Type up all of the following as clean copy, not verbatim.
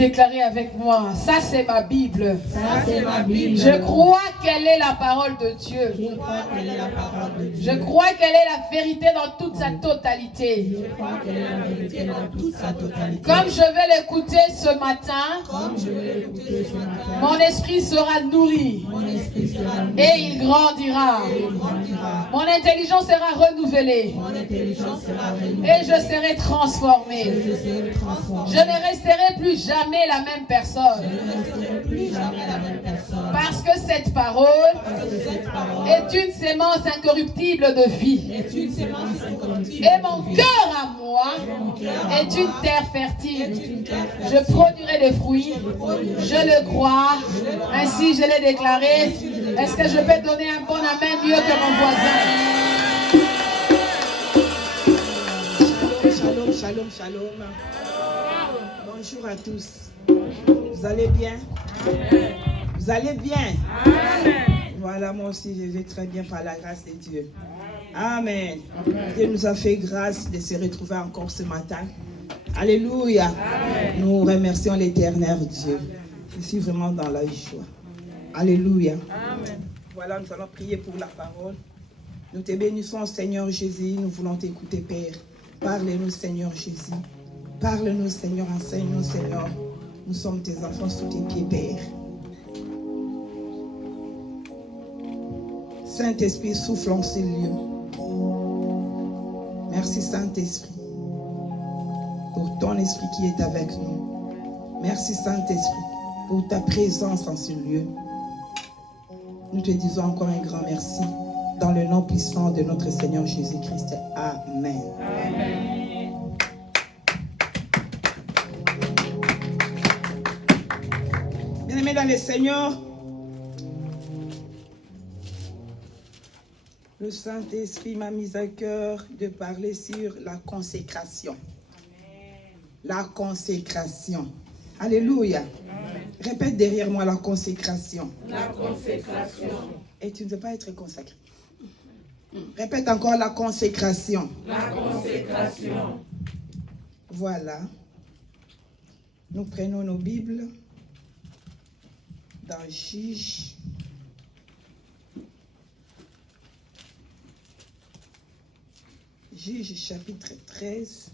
déclarer avec moi? Ça, c'est ma Bible. Ça, c'est ma Bible. Je crois qu'elle est la parole de Dieu. Je crois qu'elle est la parole de Dieu. Je crois qu'elle est la vérité dans toute sa totalité. Je crois qu'elle est la vérité dans toute sa totalité. Comme je vais l'écouter ce matin, Comme je vais l'écouter ce matin, mon esprit sera nourri mon esprit sera nourri et il grandira. et il grandira. Mon intelligence sera renouvelée Mon intelligence sera renouvelée et je serai transformé. et je serai transformé. Je ne resterai plus jamais la même personne. Je ne resterai plus jamais la même personne. Parce que cette parole Parce que cette parole est une sémence incorruptible de vie. est une sémence incorruptible. Et mon cœur à moi est une terre fertile. Je produirai des fruits. Je le crois. Ainsi je l'ai déclaré. Est-ce que je peux donner un bon amen mieux que mon voisin? Shalom, shalom, shalom. Bonjour à tous. Vous allez bien? Vous allez bien? Voilà, moi aussi je vais très bien par la grâce de Dieu. Amen. Dieu nous a fait grâce de se retrouver encore ce matin. Alléluia. Nous remercions l'Éternel Dieu. Je suis vraiment dans la joie. Alléluia. Voilà, nous allons prier pour la parole. Nous te bénissons, Seigneur Jésus. Nous voulons t'écouter, Père. Parle-nous, Seigneur Jésus. Parle-nous, Seigneur. Enseigne-nous, Seigneur. Nous sommes tes enfants sous tes pieds, Père. Saint-Esprit, souffle en ces lieux. Merci, Saint-Esprit, pour ton esprit qui est avec nous. Merci, Saint-Esprit, pour ta présence en ce lieu. Nous te disons encore un grand merci dans le nom puissant de notre Seigneur Jésus-Christ. Amen. Amen. Bien-aimés dans le Seigneur, le Saint-Esprit m'a mis à cœur de parler sur la consécration. Amen. La consécration. Alléluia. Amen. Répète derrière moi la consécration. La consécration. Et tu ne veux pas être consacré. Répète encore la consécration. La consécration. Voilà. Nous prenons nos Bibles dans Juge. Juge chapitre 13.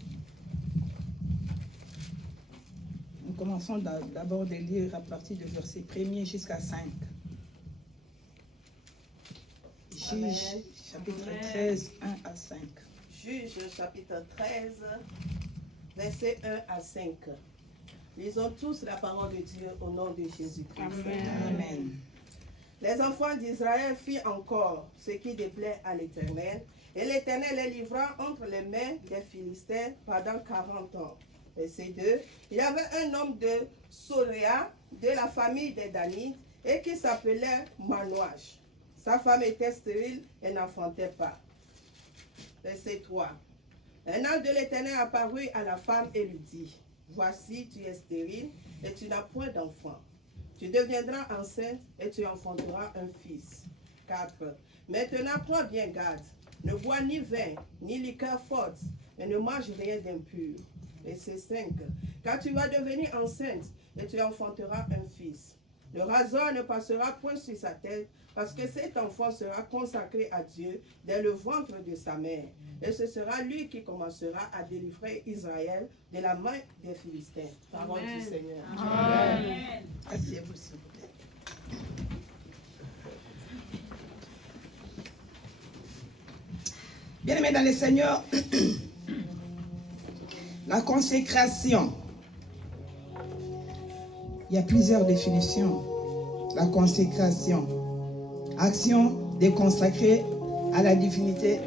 Nous commençons d'abord de lire à partir du verset 1er jusqu'à 5. Juge chapitre 13, 1 à 5. Juge chapitre 13, verset 1 à 5. Lisons tous la parole de Dieu au nom de Jésus-Christ. Amen. Les enfants d'Israël firent encore ce qui déplaît à l'Éternel, et l'Éternel les livra entre les mains des Philistins pendant 40 ans. Verset 2. Il y avait un homme de Soréa, de la famille des Danites, et qui s'appelait Manouach. Sa femme était stérile et n'enfantait pas. Verset 3. Un ange de l'Éternel apparut à la femme et lui dit, voici, tu es stérile et tu n'as point d'enfant. Tu deviendras enceinte et tu enfanteras un fils. 4. Maintenant, prends bien garde. Ne bois ni vin, ni liqueur forte, et ne mange rien d'impur. Verset 5. Car tu vas devenir enceinte et tu enfanteras un fils. Le rasoir ne passera point sur sa tête, parce que cet enfant sera consacré à Dieu dès le ventre de sa mère. Et ce sera lui qui commencera à délivrer Israël de la main des Philistins. Parole du Seigneur. Amen. Asseyez-vous, s'il vous plaît. Bien-aimés dans le Seigneur, la consécration. Il y a plusieurs définitions. La consécration. Action de consacrer à la divinité,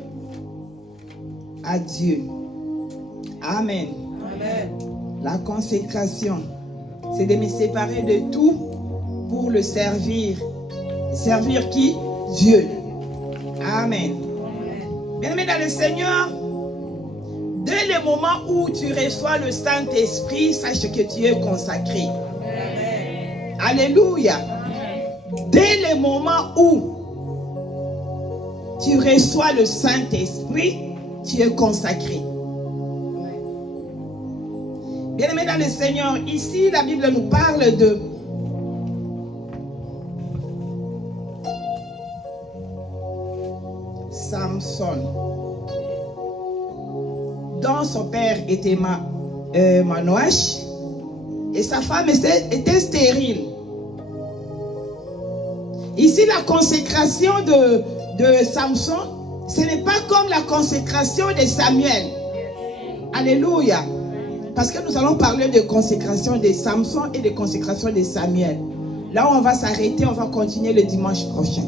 à Dieu. Amen. Amen. La consécration, c'est de me séparer de tout pour le servir. Servir qui? Dieu. Amen. Bien-aimé dans le Seigneur, dès le moment où tu reçois le Saint-Esprit, sache que tu es consacré. Amen. Alléluia. Dès le moment où tu reçois le Saint-Esprit, tu es consacré. Bien-aimés dans le Seigneur, ici la Bible nous parle de Samson, dont son père était Manoach et sa femme était stérile. Ici, la consécration de Samson, ce n'est pas comme la consécration de Samuel. Alléluia. Parce que nous allons parler de consécration de Samson et de consécration de Samuel. Là où on va s'arrêter, on va continuer le dimanche prochain.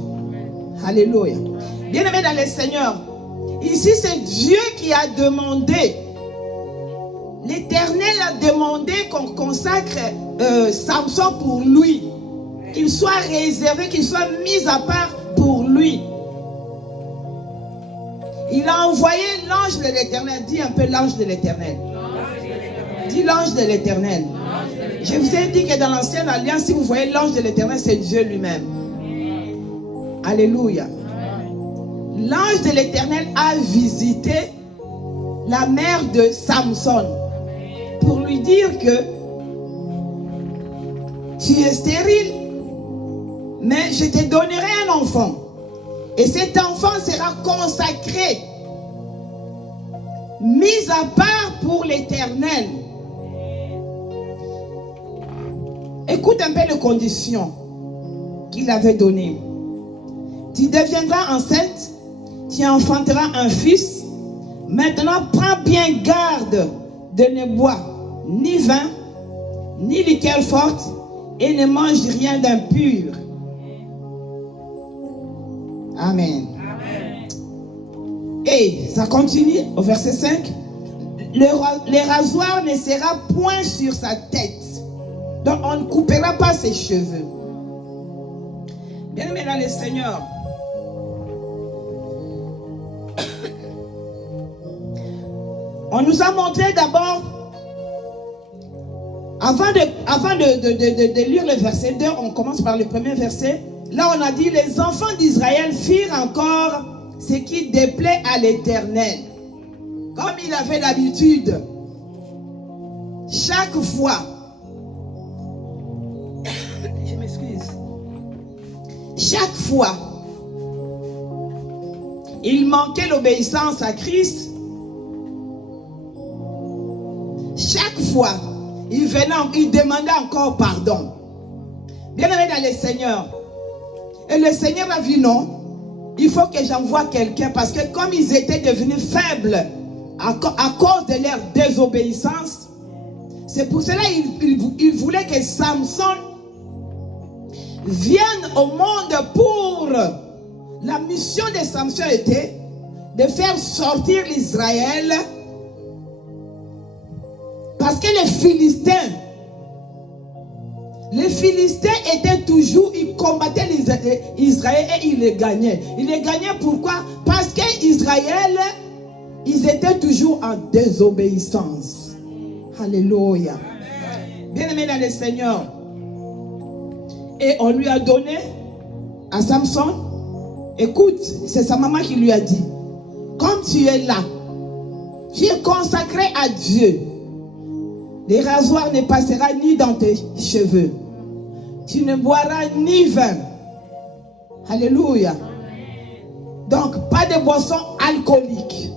Alléluia. Bien-aimés dans le Seigneur, ici c'est Dieu qui a demandé, l'Éternel a demandé qu'on consacre Samson pour lui, qu'il soit réservé, qu'il soit mis à part pour lui. Il a envoyé l'ange de l'Éternel. Dis un peu l'ange de l'Éternel. Dis l'ange de l'Éternel. Je vous ai dit que dans l'ancienne alliance, si vous voyez l'ange de l'Éternel, c'est Dieu lui-même. Alléluia. L'ange de l'Éternel a visité la mère de Samson pour lui dire que tu es stérile, mais je te donnerai un enfant. Et cet enfant sera consacré, mis à part pour l'Éternel. Écoute un peu les conditions qu'il avait données. Tu deviendras enceinte, tu enfanteras un fils. Maintenant, prends bien garde de ne boire ni vin, ni liqueur forte, et ne mange rien d'impur. Amen. Amen. Et ça continue au verset 5. Le rasoir ne sera point sur sa tête. Donc on ne coupera pas ses cheveux. Bien-aimés dans le Seigneur, on nous a montré d'abord, avant de lire le verset 2, on commence par le premier verset. Là, on a dit, les enfants d'Israël firent encore ce qui déplaît à l'Éternel. Comme il avait l'habitude, chaque fois, je m'excuse, chaque fois, il manquait l'obéissance à Christ. Chaque fois, il demandait encore pardon. Bien-aimé dans le Seigneur. Et le Seigneur a vu, non, il faut que j'envoie quelqu'un, parce que comme ils étaient devenus faibles à cause de leur désobéissance, c'est pour cela qu'il voulait que Samson vienne au monde pour... La mission de Samson était de faire sortir l'Israël, parce que les Philistins étaient toujours, ils combattaient Israël et ils les gagnaient. Ils les gagnaient pourquoi? Parce qu'Israël, ils étaient toujours en désobéissance. Alléluia. Bien-aimé dans le Seigneur. Et on lui a donné à Samson, écoute, c'est sa maman qui lui a dit, comme tu es là, tu es consacré à Dieu. Les rasoirs ne passera ni dans tes cheveux. Tu ne boiras ni vin. Alléluia. Donc, pas de boisson alcoolique.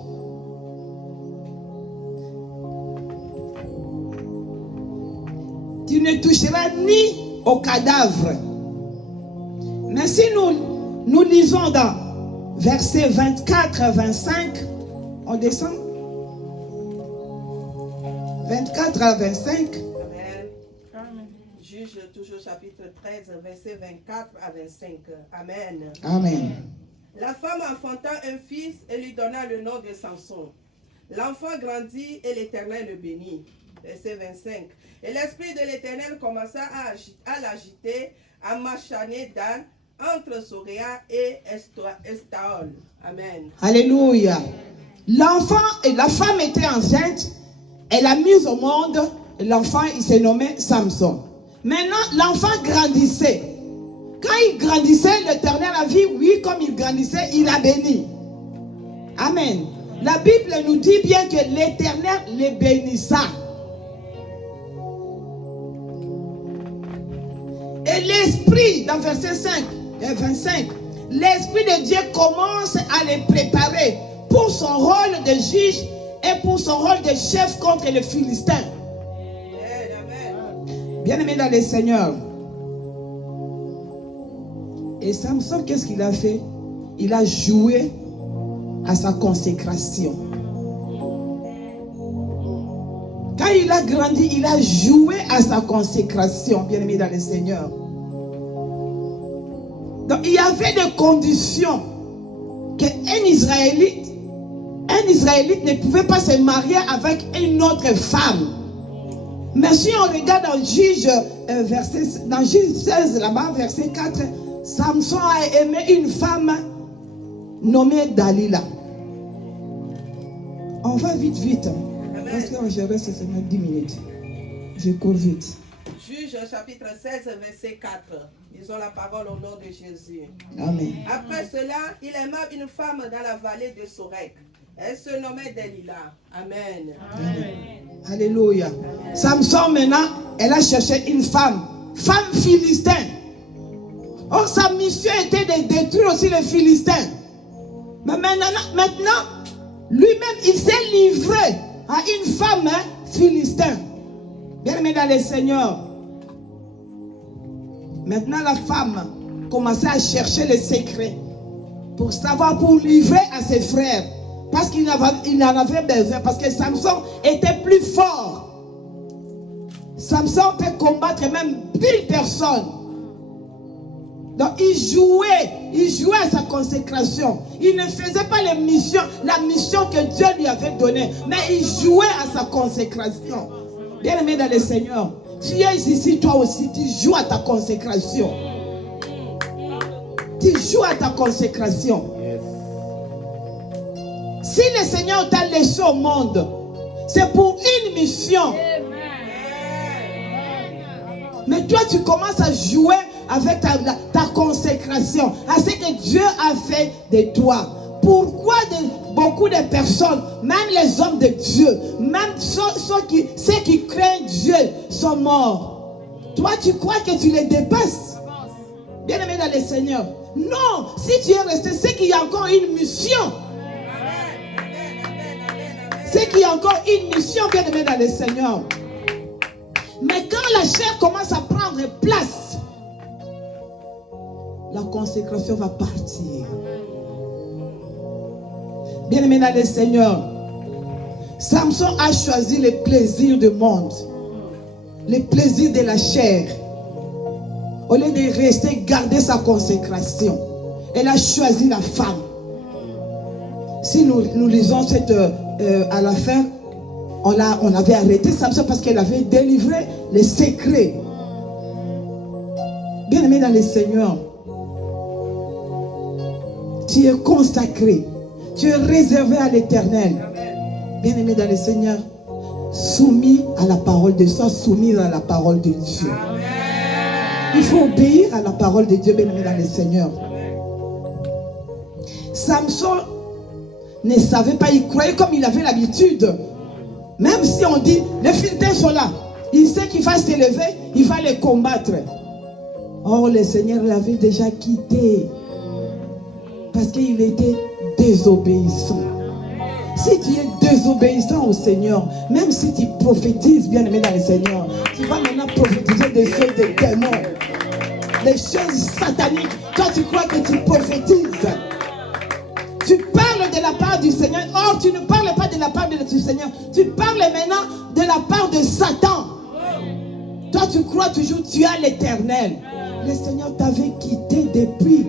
Tu ne toucheras ni au cadavre. Mais si nous lisons dans versets 24 à 25, on descend. 24 à 25. Amen. Amen. Juge toujours chapitre 13, verset 24 à 25. Amen. Amen. La femme enfanta un fils et lui donna le nom de Samson. L'enfant grandit et l'Éternel le bénit. Verset 25. Et l'esprit de l'Éternel commença à l'agiter, à marchaner Dan entre Soréa et Estaol. Amen. Alléluia. L'enfant et la femme étaient enceintes. Elle a mis au monde l'enfant, il s'est nommé Samson. Maintenant, l'enfant grandissait. Quand il grandissait, l'Éternel a vu, oui, comme il grandissait, il a béni. Amen. La Bible nous dit bien que l'Éternel les bénissa. Et l'Esprit, dans verset 25, l'Esprit de Dieu commence à les préparer pour son rôle de juge et pour son rôle de chef contre les Philistins. Bien-aimé dans le Seigneur. Et Samson, qu'est-ce qu'il a fait? Il a joué à sa consécration. Quand il a grandi, il a joué à sa consécration, bien-aimé dans le Seigneur. Donc il y avait des conditions qu'un Israélite ne pouvait pas se marier avec une autre femme. Mais si on regarde dans Juge 16, là-bas, verset 4, Samson a aimé une femme nommée Dalila. On va vite. Parce que je reste seulement 10 minutes. Je cours vite. Juge chapitre 16, verset 4. Disons la parole au nom de Jésus. Amen. Après cela, il aima une femme dans la vallée de Sorek. Elle se nommait Dalila. Amen. Alléluia. Samson maintenant, elle a cherché une femme philistine. Or sa mission était de détruire aussi les Philistins. Mais maintenant lui-même, il s'est livré à une femme philistine. Bien-aimé dans le Seigneur. Maintenant, la femme commençait à chercher les secrets pour savoir, pour livrer à ses frères. Parce qu'il en avait besoin. Parce que Samson était plus fort. Samson peut combattre même 1000 personnes. Donc il jouait à sa consécration. Il ne faisait pas la mission que Dieu lui avait donnée, mais il jouait à sa consécration. Bien-aimé dans le Seigneur, tu es ici, toi aussi, tu joues à ta consécration. Tu joues à ta consécration. Si le Seigneur t'a laissé au monde, c'est pour une mission. Mais toi, tu commences à jouer avec ta consécration, à ce que Dieu a fait de toi. Pourquoi beaucoup de personnes, même les hommes de Dieu, même ceux qui craignent Dieu, sont morts? Toi, tu crois que tu les dépasses? Bien-aimé dans le Seigneur. Non, si tu es resté, c'est qu'il y a encore une mission. C'est qu'il y a encore une mission, bien-aimé dans le Seigneur. Mais quand la chair commence à prendre place, la consécration va partir. Bien-aimé dans le Seigneur, Samson a choisi les plaisirs du monde, les plaisirs de la chair. Au lieu de rester, garder sa consécration, elle a choisi la femme. Si nous lisons à la fin, on avait arrêté Samson parce qu'elle avait délivré les secrets. Bien-aimé dans le Seigneur, tu es consacré, tu es réservé à l'Éternel. Bien-aimé dans le Seigneur, soumis à la parole de Dieu, soumis à la parole de Dieu. Il faut obéir à la parole de Dieu, bien-aimé dans le Seigneur. Samson ne savait pas, il croyait comme il avait l'habitude. Même si on dit, les Philistins sont là, il sait qu'il va s'élever, il va les combattre. Or, le Seigneur l'avait déjà quitté. Parce qu'il était désobéissant. Si tu es désobéissant au Seigneur, même si tu prophétises, bien-aimé dans le Seigneur, tu vas maintenant prophétiser des choses de démons, des choses sataniques. Toi, tu crois que tu prophétises. Tu parles de la part du Seigneur. Or, tu ne parles pas de la part du Seigneur. Tu parles maintenant de la part de Satan. Toi, tu crois toujours tu as l'Éternel. Le Seigneur t'avait quitté depuis.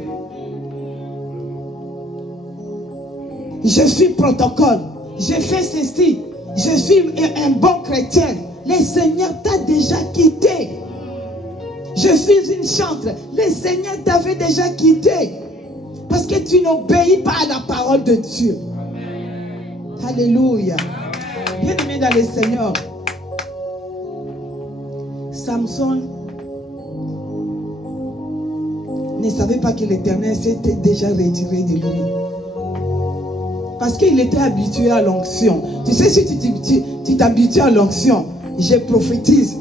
Je suis protocole. J'ai fait ceci. Je suis un bon chrétien. Le Seigneur t'a déjà quitté. Je suis une chantre. Le Seigneur t'avait déjà quitté. Parce que tu n'obéis pas à la parole de Dieu. Alléluia. Bien-aimé dans le Seigneur. Samson ne savait pas que l'Éternel s'était déjà retiré de lui. Parce qu'il était habitué à l'onction. Tu sais, si tu t'habitues à l'onction, je prophétise.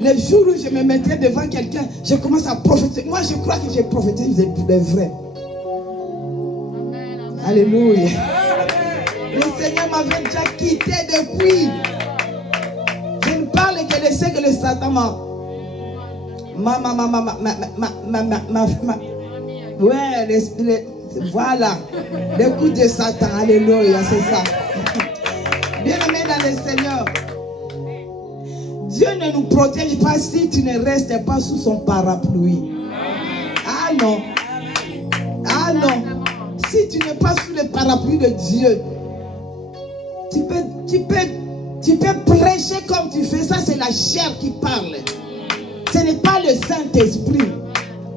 le jour où je me mettrai devant quelqu'un, je commence à prophétiser. Moi, je crois que j'ai prophétisé le vrai. Alléluia. Le Seigneur m'avait déjà quitté depuis. Je ne parle que de ce que le Satan m'a. Ouais, voilà. Le coup de Satan. Alléluia, c'est ça. Bien-aimé dans le Seigneur. Dieu ne nous protège pas si tu ne restes pas sous son parapluie. Ah non. Ah non. Si tu n'es pas sous le parapluie de Dieu, tu peux prêcher comme tu fais. Ça, c'est la chair qui parle. Ce n'est pas le Saint-Esprit.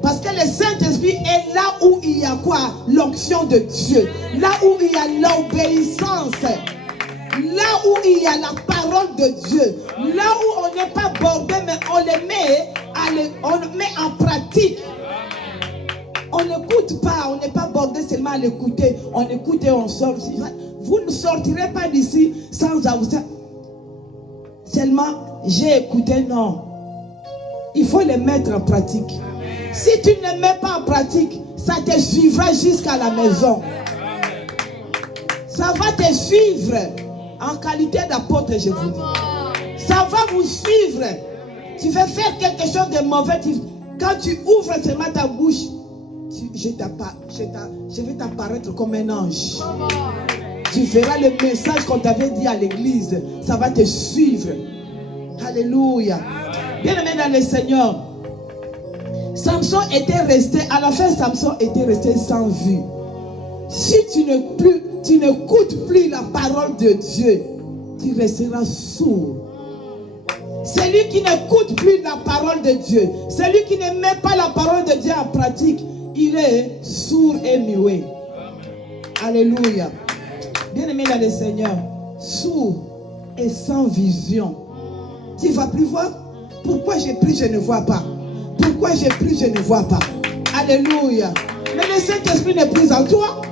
Parce que le Saint-Esprit est là où il y a quoi? L'onction de Dieu. Là où il y a l'obéissance. Là où il y a la parole de Dieu. Là où on n'est pas bordé, mais on le met en pratique. On n'écoute pas, on n'est pas bordé seulement à l'écouter. On écoute et on sort. Vous ne sortirez pas d'ici sans avoir seulement j'ai écouté, non. Il faut le mettre en pratique. Si tu ne le mets pas en pratique, ça te suivra jusqu'à la maison. Ça va te suivre en qualité d'apôtre, je vous dis. Ça va vous suivre. Tu veux faire quelque chose de mauvais. Quand tu ouvres seulement ta bouche, je vais t'apparaître comme un ange. Tu verras le message qu'on t'avait dit à l'église. Ça va te suivre. Alléluia. Bien-aimé dans le Seigneur. Samson était resté, à la fin Samson était resté sans vue. Si tu n'écoutes plus la parole de Dieu, tu resteras sourd. Celui qui n'écoute plus la parole de Dieu, celui qui ne met pas la parole de Dieu en pratique, il est sourd et muet. Alléluia. Bien-aimé dans le Seigneur, sourd et sans vision. Tu ne vas plus voir. Pourquoi j'ai pris, je ne vois pas. Pourquoi j'ai pris, je ne vois pas. Alléluia. Mais le Saint-Esprit n'est plus en toi.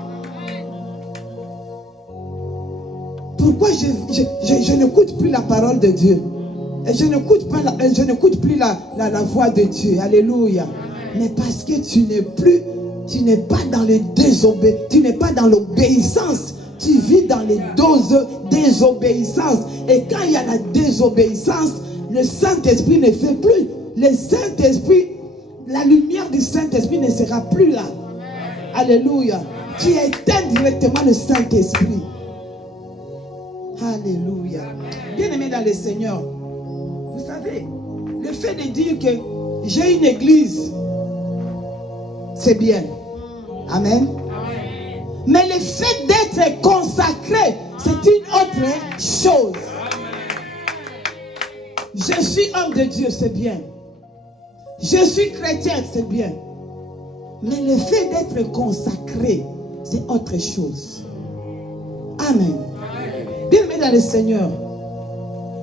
Pourquoi je n'écoute plus la parole de Dieu. Et je n'écoute plus la voix de Dieu. Alléluia. Mais parce que tu n'es pas dans les désobéissances. Tu n'es pas dans l'obéissance. Tu vis dans les désobéissances. Et quand il y a la désobéissance, le Saint-Esprit ne fait plus. Le Saint-Esprit, la lumière du Saint-Esprit ne sera plus là. Alléluia. Tu éteins directement le Saint-Esprit. Alléluia. Bien-aimé dans le Seigneur, vous savez, le fait de dire que j'ai une église, c'est bien. Amen. Mais le fait d'être consacré, c'est une autre chose. Je suis homme de Dieu, c'est bien. Je suis chrétien, c'est bien. Mais le fait d'être consacré, c'est autre chose. Amen. Bien-aimé dans le Seigneur,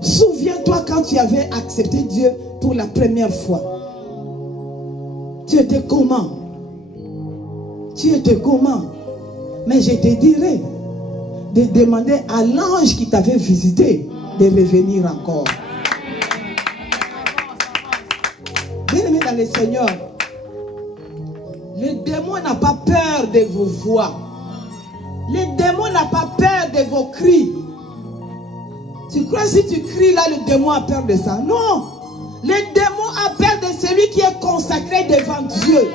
souviens-toi quand tu avais accepté Dieu pour la première fois. Tu étais comment? Tu étais comment? Mais je te dirais de demander à l'ange qui t'avait visité de revenir encore. Bien-aimé dans le Seigneur, le démon n'a pas peur de vos voix. Le démon n'a pas peur de vos cris. Tu crois si tu cries là, le démon a peur de ça? Non. Le démon a peur de celui qui est consacré devant Dieu.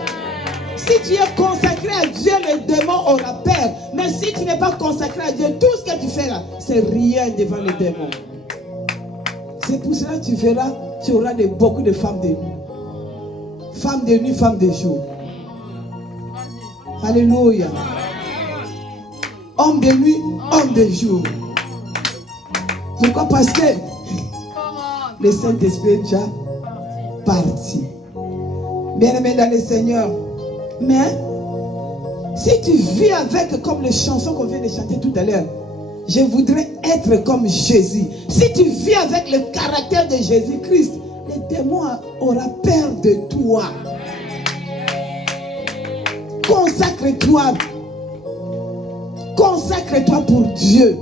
Si tu es consacré à Dieu, le démon aura peur. Mais si tu n'es pas consacré à Dieu, tout ce que tu fais là, c'est rien devant le démon. C'est pour cela que tu verras, tu auras beaucoup de femmes de nuit. Femmes de nuit, femmes de jour. Alléluia. Homme de nuit, homme de jour. Pourquoi? Parce que le Saint-Esprit est déjà parti. Bien-aimé dans le Seigneur. Mais si tu vis avec, comme les chansons qu'on vient de chanter tout à l'heure, je voudrais être comme Jésus. Si tu vis avec le caractère de Jésus-Christ, le démon aura peur de toi. Consacre-toi. Consacre-toi pour Dieu.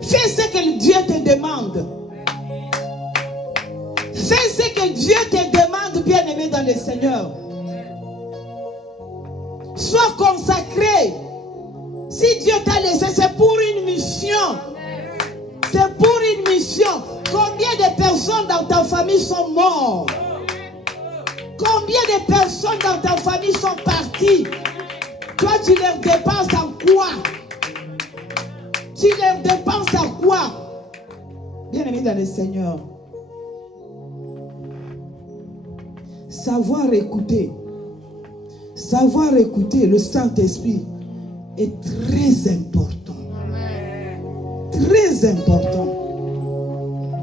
Fais ce que Dieu te demande. que Dieu te demande, bien-aimé dans le Seigneur, sois consacré. Si Dieu t'a laissé, c'est pour une mission. C'est pour une mission. Combien de personnes dans ta famille sont mortes? Combien de personnes dans ta famille sont parties? Toi, tu les dépenses en quoi? Tu les dépenses en quoi? Bien-aimé dans le Seigneur, savoir écouter le Saint-Esprit est très important. Très important.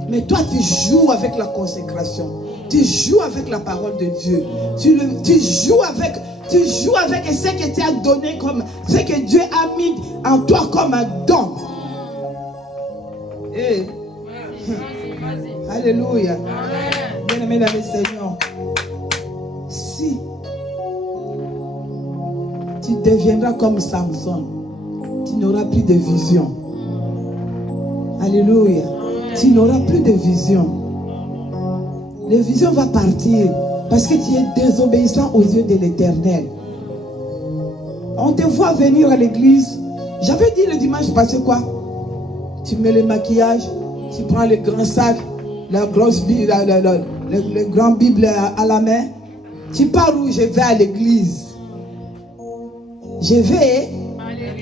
Mais toi, tu joues avec la consécration. Tu joues avec la parole de Dieu. Tu joues avec ce que tu as donné, comme ce que Dieu a mis en toi comme un don. Hey. Alléluia. Bien-aimé dans le Seigneur, si tu deviendras comme Samson, tu n'auras plus de vision. Alléluia. Tu n'auras plus de vision. La vision va partir parce que tu es désobéissant aux yeux de l'Éternel. On te voit venir à l'église. J'avais dit le dimanche passé quoi? Tu mets le maquillage, tu prends le grand sac, la grosse Bible, le grand Bible à la main. Tu pars où? Je vais à l'église. Je vais.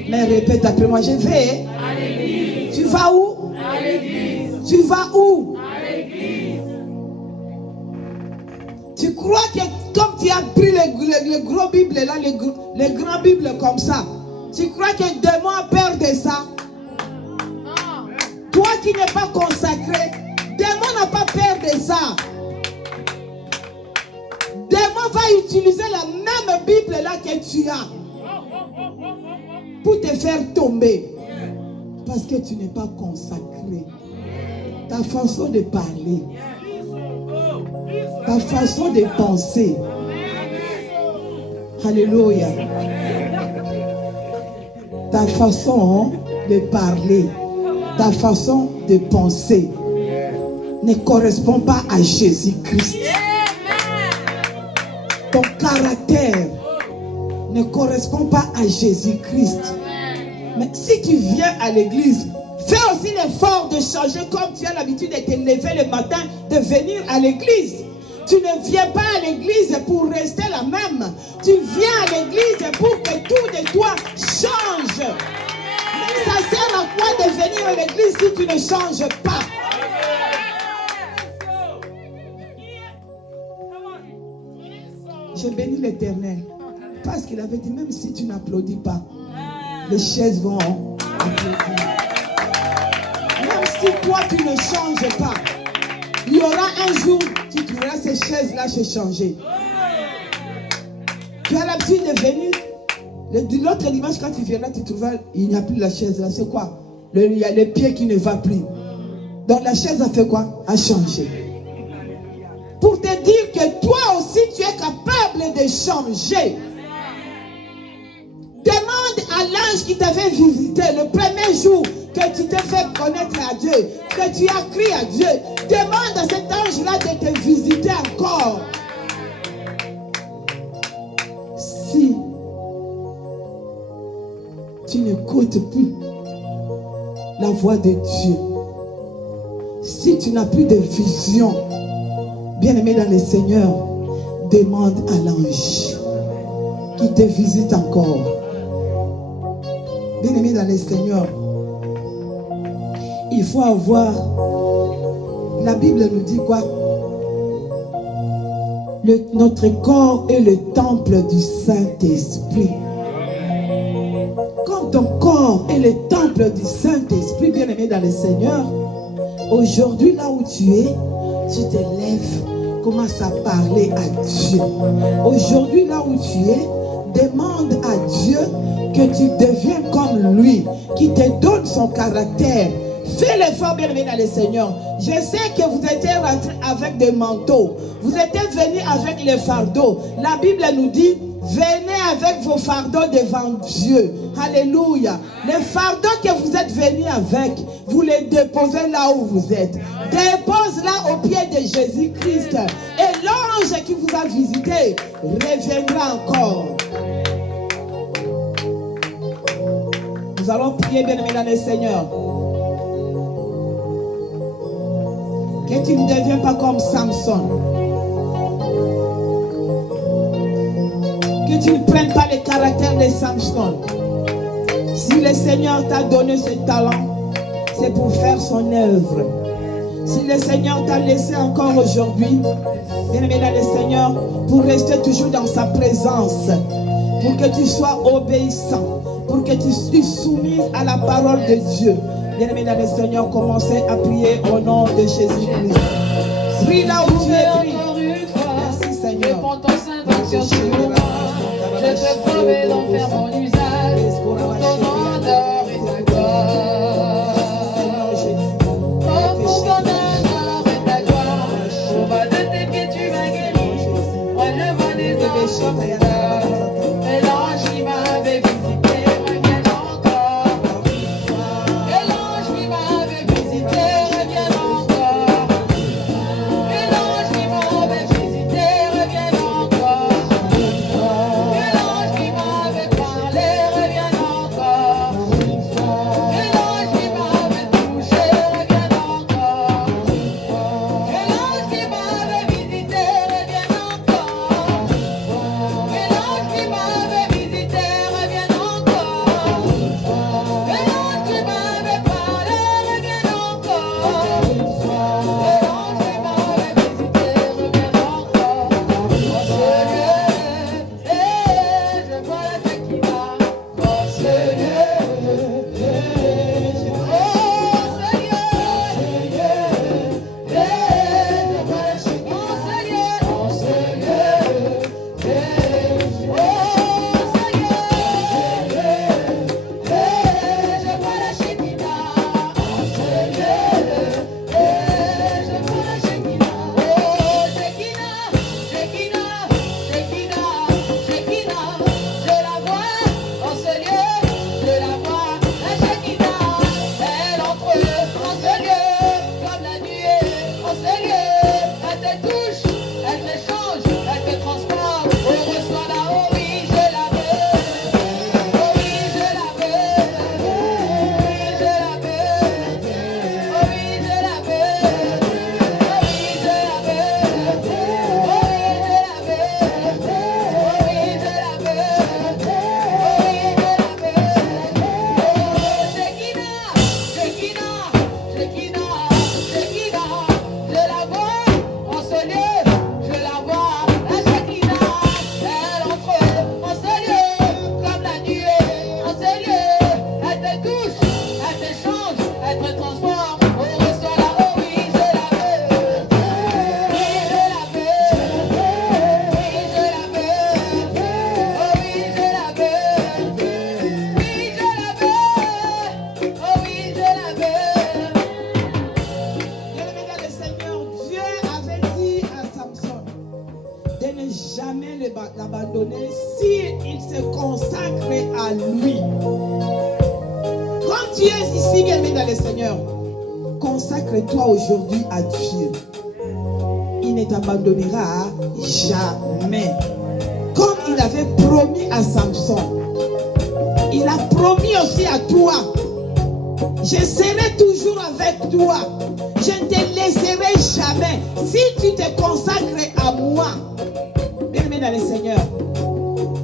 Mais répète après moi, je vais. À l'église. Tu vas où? À l'église. Tu vas où? À l'église. Tu crois que comme tu as pris le gros Bible là, les grands Bibles comme ça, tu crois que le démon a peur de ça? Toi qui n'es pas consacré, le démon n'a pas peur de ça. Le démon va utiliser la même Bible là que tu as pour te faire tomber. Parce que tu n'es pas consacré. Ta façon de parler, ta façon de penser. Alléluia. Ta façon de parler, ta façon de penser ne correspond pas à Jésus-Christ. Ton caractère ne correspond pas à Jésus-Christ. Mais si tu viens à l'église, fais aussi l'effort de changer comme tu as l'habitude de te lever le matin, de venir à l'église. Tu ne viens pas à l'église pour rester la même. Tu viens à l'église pour que tout de toi change. Ça sert à quoi de venir à l'église si tu ne changes pas? Je bénis l'Éternel. Parce qu'il avait dit, même si tu n'applaudis pas, les chaises vont applaudir. Même si toi tu ne changes pas, il y aura un jour, tu trouveras ces chaises-là se changer. Tu as l'habitude de venir. L'autre dimanche, quand tu viendras, tu trouveras, il n'y a plus la chaise là. C'est quoi? Il y a les pieds qui ne vont plus. Donc la chaise a fait quoi? A changé. Pour te dire que toi aussi, tu es capable de changer. Demande à l'ange qui t'avait visité le premier jour que tu t'es fait connaître à Dieu, que tu as crié à Dieu. Demande à cet ange-là de te visiter encore. Si tu n'écoutes plus la voix de Dieu, si tu n'as plus de vision, bien-aimé dans le Seigneur, demande à l'ange qui te visite encore. Bien-aimé dans le Seigneur, il faut avoir, la Bible nous dit quoi? Notre corps est le temple du Saint-Esprit. Comme ton corps est le temple du Saint-Esprit, bien-aimé dans le Seigneur, aujourd'hui là où tu es, tu te lèves, commence à parler à Dieu. Aujourd'hui là où tu es, demande à Dieu que tu deviennes comme lui, qui te donne son caractère. Fais l'effort, bien-aimé dans le Seigneur. Je sais que vous étiez rentrés avec des manteaux. Vous étiez venus avec les fardeaux. La Bible nous dit, venez avec vos fardeaux devant Dieu. Alléluia. Les fardeaux que vous êtes venus avec, vous les déposez là où vous êtes. Dépose-la au pied de Jésus-Christ. Et l'ange qui vous a visité reviendra encore. Nous allons prier, bien-aimés dans le Seigneur. Que tu ne deviens pas comme Samson. Que tu ne prennes pas le caractère de Samson. Si le Seigneur t'a donné ce talent, c'est pour faire son œuvre. Si le Seigneur t'a laissé encore aujourd'hui, bien-aimé dans le Seigneur, pour rester toujours dans sa présence, pour que tu sois obéissant, pour que tu sois soumise à la parole de Dieu. Bien-aimé dans le Seigneur, commencez à prier au nom de Jésus-Christ. Prie là où tu es pris. Merci Seigneur. Réponds ton Saint-Onction sur moi. Je te promets d'en faire mon usage pour ton honneur et ta gloire. Oh, pour ton honneur et ta gloire. Je vois de tes pieds tu m'as guéri. Moi je vois des anges comme ça. Et l'ange qui m'avait visité revient encore. Et l'ange qui m'avait visité revient encore. Et l'ange qui m'avait visité revient encore. Et l'ange qui m'avait parlé revient encore. Et l'ange qui m'avait touché revient encore. Et l'ange qui m'avait visité revient encore. Et l'ange qui m'avait visité revient encore. Et l'ange qui m'avait parlé revient encore. Et l'ange qui m'avait visité revient encore. En ce lieu, je vois la Shekinah. En ce lieu, je vois la Shekinah. En ce lieu, je vois la Shekinah. L'abandonner s'il se consacre à lui. Quand tu es ici, bien-aimé dans le Seigneur, consacre-toi aujourd'hui à Dieu. Il ne t'abandonnera jamais. Comme il avait promis à Samson, il a promis aussi à toi. Je serai toujours avec toi. Je ne te laisserai jamais. Si tu te consacres à moi, bien-aimé dans le Seigneur,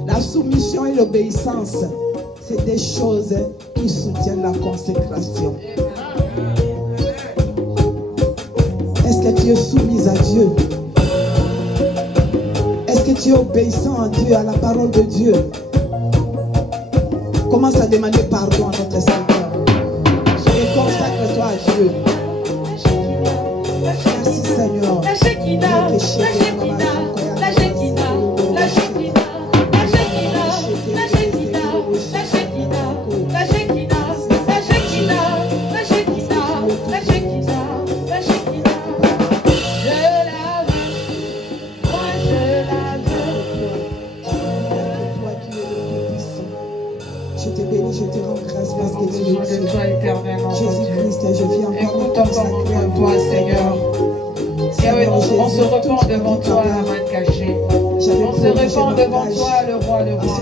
la soumission et l'obéissance, c'est des choses qui soutiennent la consécration. Est-ce que tu es soumise à Dieu? Est-ce que tu es obéissant à Dieu, à la parole de Dieu? Commence à demander pardon à notre Seigneur. Et consacre-toi à Dieu. Merci Seigneur. La Shekinah, la Shekinah, la Shekinah, la Shekinah, la Shekinah, la Shekinah, la Shekinah, la Shekinah, la Shekinah, la Shekinah, la Shekinah, la Shekinah. Je la veux, moi je la veux. se repent devant toi, la main cachée. On se repent devant toi, le roi, le roi.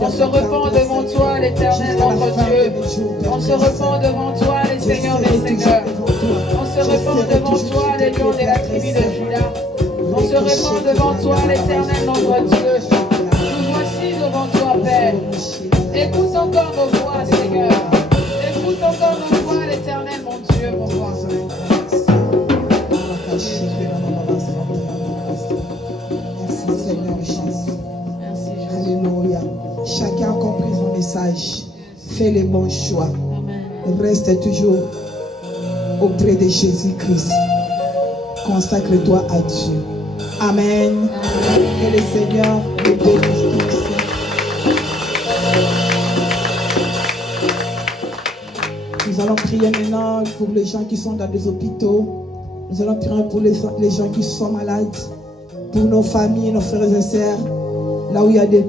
On se repent devant toi, l'éternel, notre Dieu. On se repent devant toi, les seigneurs des seigneurs. On se repent devant toi, les lions de la tribu de Judas. On se repent devant toi, l'éternel, notre Dieu. Nous voici devant toi, Père. Écoute encore nos voix, Seigneur. Écoute encore nos voix, l'éternel, mon Dieu, mon roi. Merci Seigneur Jésus. Merci, Jésus. Alléluia. Chacun a compris son message. Fais les bons choix. Amen. Reste toujours auprès de Jésus-Christ. Consacre-toi à Dieu. Amen. Que le Seigneur nous bénisse tous. Nous allons prier maintenant pour les gens qui sont dans les hôpitaux. Nous allons prier pour les gens qui sont malades, pour nos familles, nos frères et sœurs, là où il y a des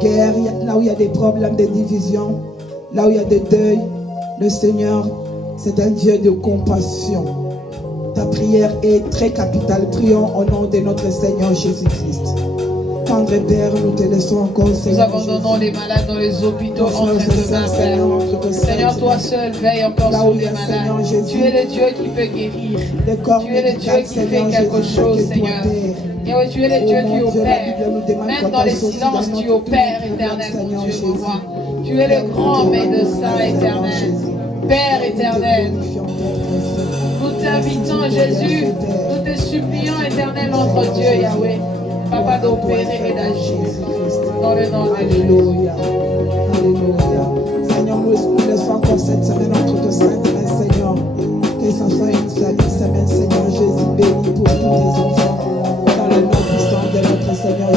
guerres, là où il y a des problèmes de division, là où il y a des deuils. Le Seigneur, c'est un Dieu de compassion. Ta prière est très capitale. Prions au nom de notre Seigneur Jésus-Christ. Tendre Père, nous te laissons encore, Nous Seigneur. abandonnons les malades dans les hôpitaux entre tes mains, Père. Seigneur, toi seul veille encore sur les malades. Tu es le Dieu qui peut guérir. Tu es le Dieu qui fait quelque chose, Seigneur. Et oui, tu es le Dieu qui opère. Même dans les silences, tu opères, éternel, mon Dieu, mon roi. Tu es le grand médecin éternel. Père éternel. Nous t'invitons, Jésus. Nous te supplions, éternel, notre Dieu, Yahweh. Papa, d'opérer et d'agir. Dans le nom de Jésus. Alléluia. Alléluia. Seigneur, nous laissons encore cette semaine entre tes saintes mains, Seigneur. Que ce soit une semaine, Seigneur Jésus, béni pour tous tes enfants. Dans le nom puissant de notre Seigneur